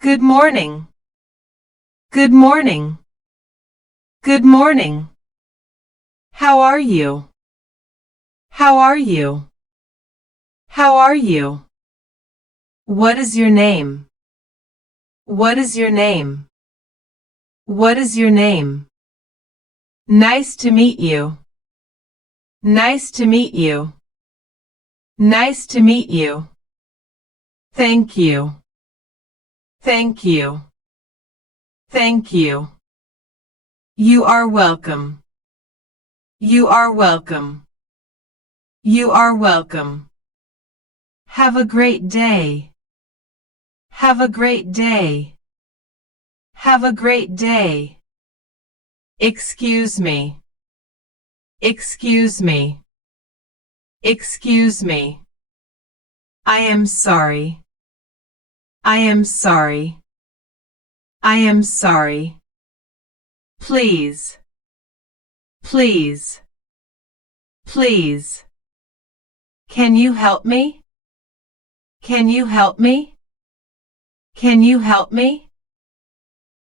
Good morning. Good morning. Good morning. How are you? How are you? How are you? What is your name? What is your name? What is your name? Nice to meet you. Nice to meet you. Nice to meet you. Thank you. Thank you. Thank you. You are welcome. You are welcome. You are welcome. Have a great day. Have a great day. Have a great day. Excuse me. Excuse me. Excuse me. I am sorry. I am sorry. I am sorry. Please. Please. Please. Can you help me? Can you help me? Can you help me?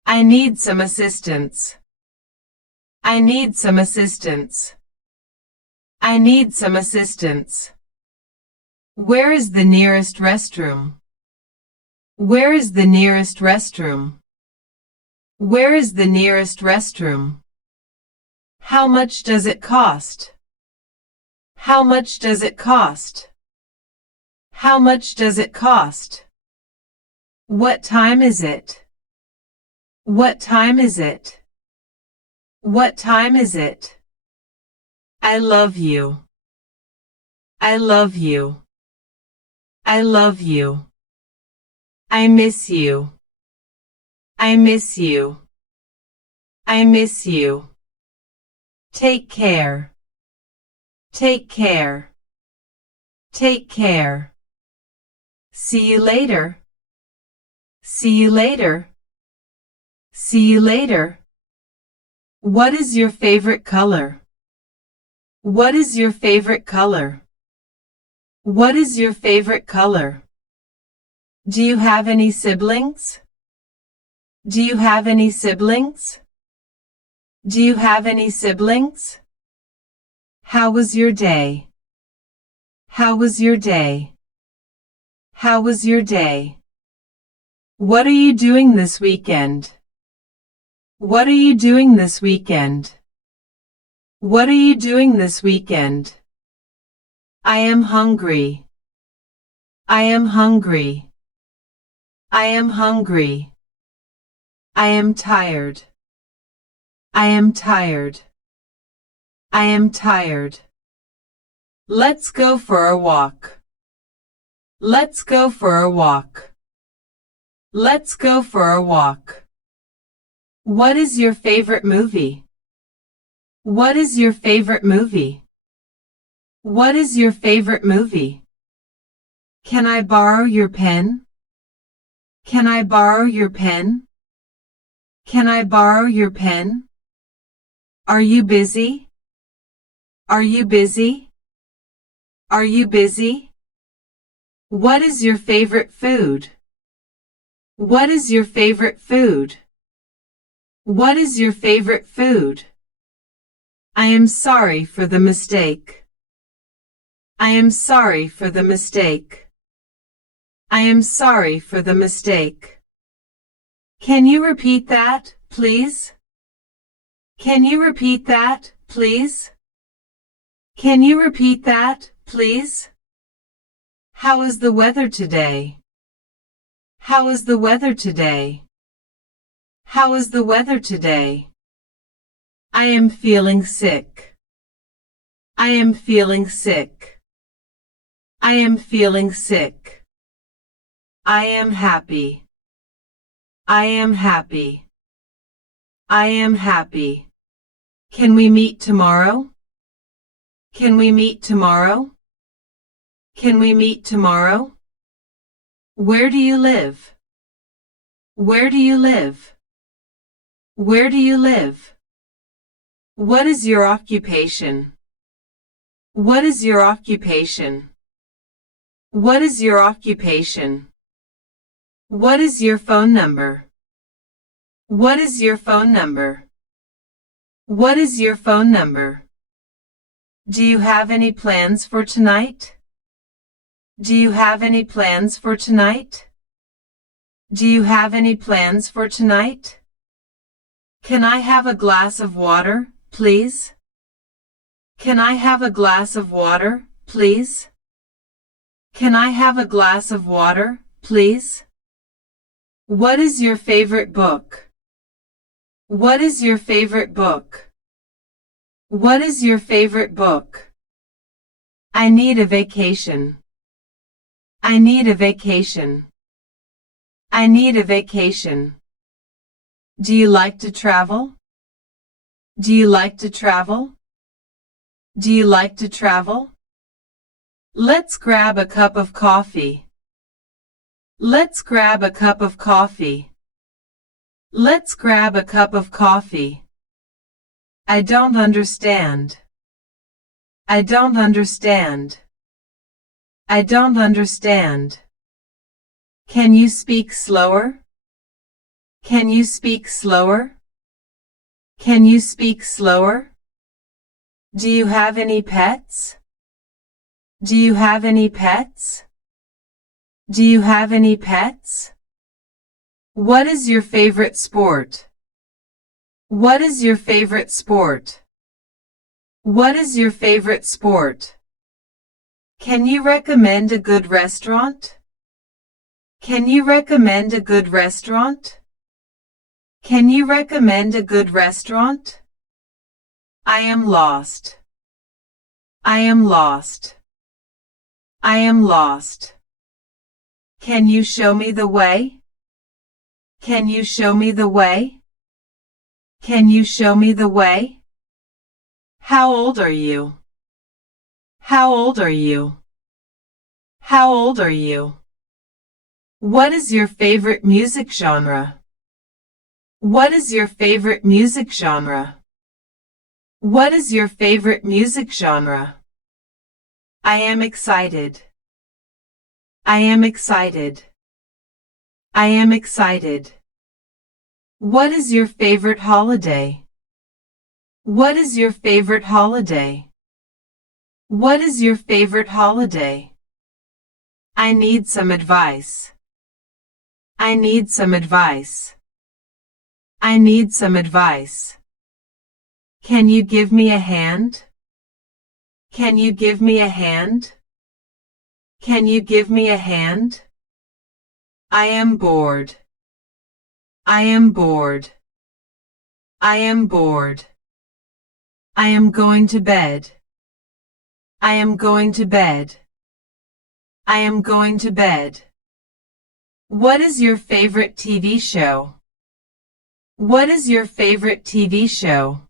I need some assistance. I need some assistance. I need some assistance. Where is the nearest restroom? Where is the nearest restroom? Where is the nearest restroom? How much does it cost? How much does it cost? How much does it cost? What time is it? What time is it? What time is it? I love you. I love you. I love you. I miss you. I miss you. I miss you. Take care. Take care. Take care. See you later. See you later. See you later. What is your favorite color? What is your favorite color? What is your favorite color? Do you have any siblings? Do you have any siblings? Do you have any siblings? How was your day? How was your day? How was your day? What are you doing this weekend? What are you doing this weekend? What are you doing this weekend? I am hungry. I am hungry. I am hungry. I am tired. I am tired. I am tired. Let's go for a walk. Let's go for a walk. Let's go for a walk. What is your favorite movie? What is your favorite movie? What is your favorite movie? Can I borrow your pen? Can I borrow your pen? Can I borrow your pen? Are you busy? Are you busy? Are you busy? What is your favorite food? What is your favorite food? What is your favorite food? I am sorry for the mistake. I am sorry for the mistake. I am sorry for the mistake. Can you repeat that, please? Can you repeat that, please? Can you repeat that, please? How is the weather today? How is the weather today? How is the weather today? I am feeling sick. I am feeling sick. I am feeling sick. I am happy. I am happy. I am happy. Can we meet tomorrow? Can we meet tomorrow? Can we meet tomorrow? Where do you live? Where do you live? Where do you live? What is your occupation? What is your occupation? What is your occupation? What is your phone number? What is your phone number? What is your phone number? Do you have any plans for tonight? Do you have any plans for tonight? Do you have any plans for tonight? Can I have a glass of water, please? Can I have a glass of water, please? Can I have a glass of water, please? What is your favorite book? What is your favorite book? What is your favorite book? I need a vacation. I need a vacation. I need a vacation. Do you like to travel? Do you like to travel? Do you like to travel? Let's grab a cup of coffee. Let's grab a cup of coffee. Let's grab a cup of coffee. I don't understand. I don't understand. I don't understand. Can you speak slower? Can you speak slower? Can you speak slower? Do you have any pets? Do you have any pets? Do you have any pets? What is your favorite sport? What is your favorite sport? What is your favorite sport? Can you recommend a good restaurant? Can you recommend a good restaurant? Can you recommend a good restaurant? I am lost. I am lost. I am lost. Can you show me the way? Can you show me the way? Can you show me the way? How old are you? How old are you? How old are you? What is your favorite music genre? What is your favorite music genre? What is your favorite music genre? I am excited. I am excited. I am excited. What is your favorite holiday? What is your favorite holiday? What is your favorite holiday? I need some advice. I need some advice. I need some advice. Can you give me a hand? Can you give me a hand? Can you give me a hand? I am bored. I am bored. I am bored. I am going to bed. I am going to bed. I am going to bed. What is your favorite TV show? What is your favorite TV show?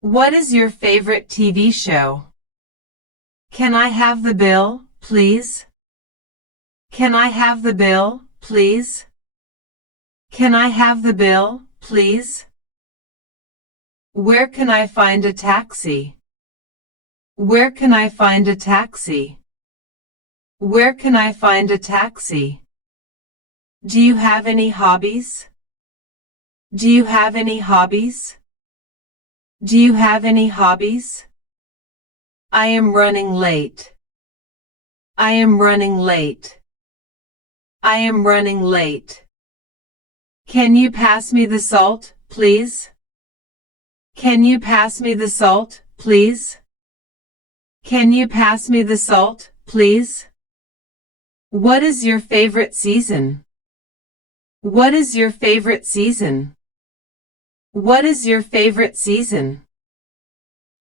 What is your favorite TV show? Can I have the bill, please? Can I have the bill, please? Can I have the bill, please? Where can I find a taxi? Where can I find a taxi? Where can I find a taxi? Do you have any hobbies? Do you have any hobbies? Do you have any hobbies? I am running late. I am running late. I am running late. Can you pass me the salt, please? Can you pass me the salt, please? Can you pass me the salt, please? What is your favorite season? What is your favorite season? What is your favorite season?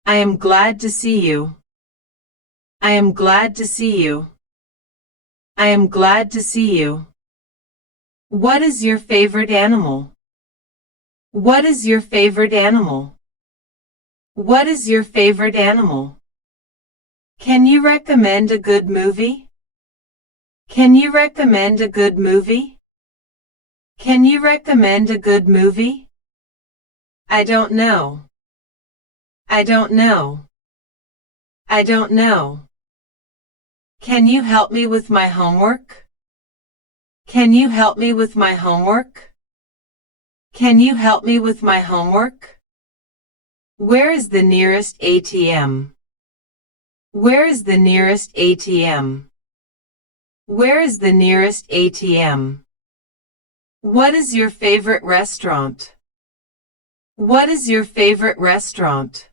I am glad to see you. I am glad to see you. I am glad to see you. What is your favorite animal? What is your favorite animal? What is your favorite animal? Can you recommend a good movie? Can you recommend a good movie? Can you recommend a good movie? I don't know. I don't know. I don't know. Can you help me with my homework? Can you help me with my homework? Can you help me with my homework? Where is the nearest ATM? Where is the nearest ATM? Where is the nearest ATM? What is your favorite restaurant? What is your favorite restaurant?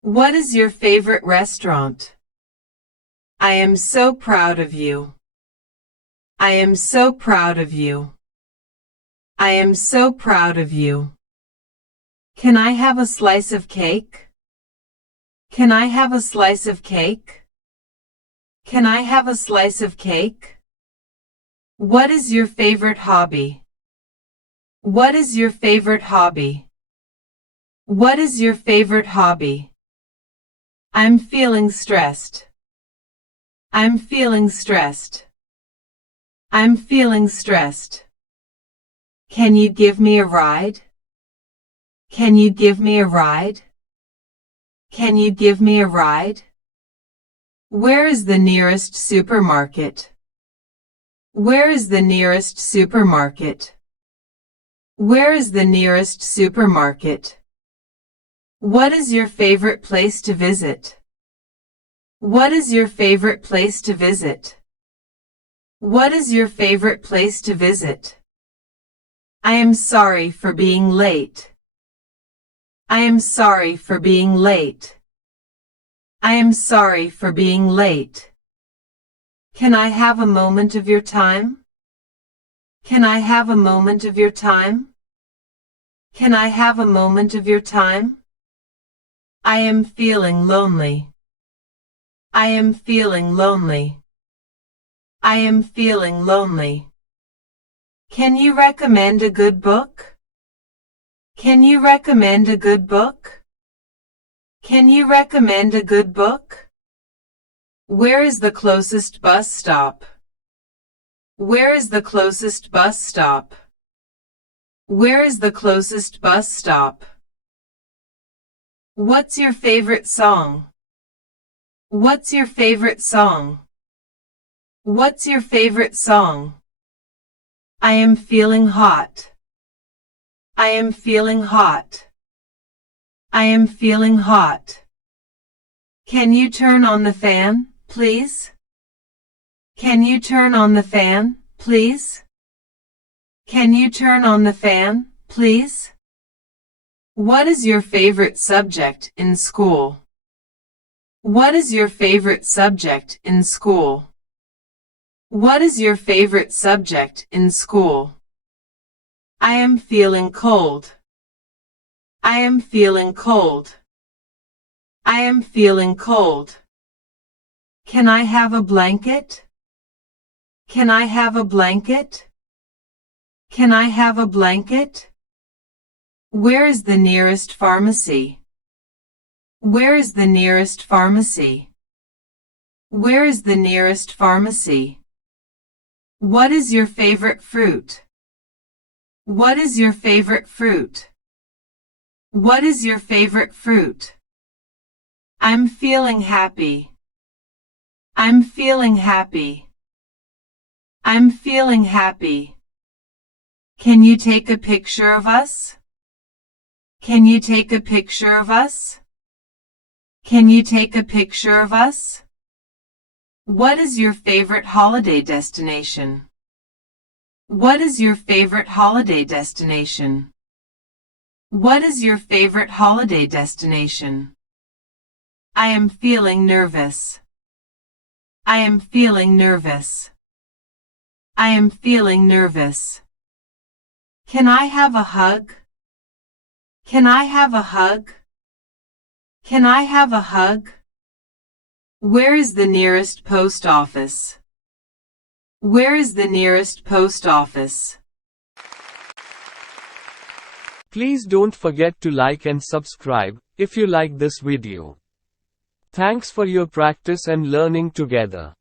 What is your favorite restaurant? I am so proud of you. I am so proud of you. I am so proud of you. Can I have a slice of cake? Can I have a slice of cake? Can I have a slice of cake? What is your favorite hobby? What is your favorite hobby? What is your favorite hobby? I'm feeling stressed. I'm feeling stressed. I'm feeling stressed. Can you give me a ride? Can you give me a ride? Can you give me a ride? Where is the nearest supermarket? Where is the nearest supermarket? Where is the nearest supermarket? What is your favorite place to visit? What is your favorite place to visit? What is your favorite place to visit? I am sorry for being late. I am sorry for being late. I am sorry for being late. Can I have a moment of your time? Can I have a moment of your time? Can I have a moment of your time? I am feeling lonely. I am feeling lonely. I am feeling lonely. Can you recommend a good book? Can you recommend a good book? Can you recommend a good book? Where is the closest bus stop? Where is the closest bus stop? Where is the closest bus stop? What's your favorite song? What's your favorite song? What's your favorite song? I am feeling hot. I am feeling hot. I am feeling hot. Can you turn on the fan, please? Can you turn on the fan, please? Can you turn on the fan, please? What is your favorite subject in school? What is your favorite subject in school? What is your favorite subject in school? I am feeling cold. I am feeling cold. I am feeling cold. Can I have a blanket? Can I have a blanket? Can I have a blanket? Where is the nearest pharmacy? Where is the nearest pharmacy? Where is the nearest pharmacy? What is your favorite fruit? What is your favorite fruit? What is your favorite fruit? I'm feeling happy. I'm feeling happy. I'm feeling happy. Can you take a picture of us? Can you take a picture of us? Can you take a picture of us? What is your favorite holiday destination? What is your favorite holiday destination? What is your favorite holiday destination? I am feeling nervous. I am feeling nervous. I am feeling nervous. Can I have a hug? Can I have a hug? Can I have a hug? Where is the nearest post office? Where is the nearest post office? Please don't forget to like and subscribe if you like this video. Thanks for your practice and learning together.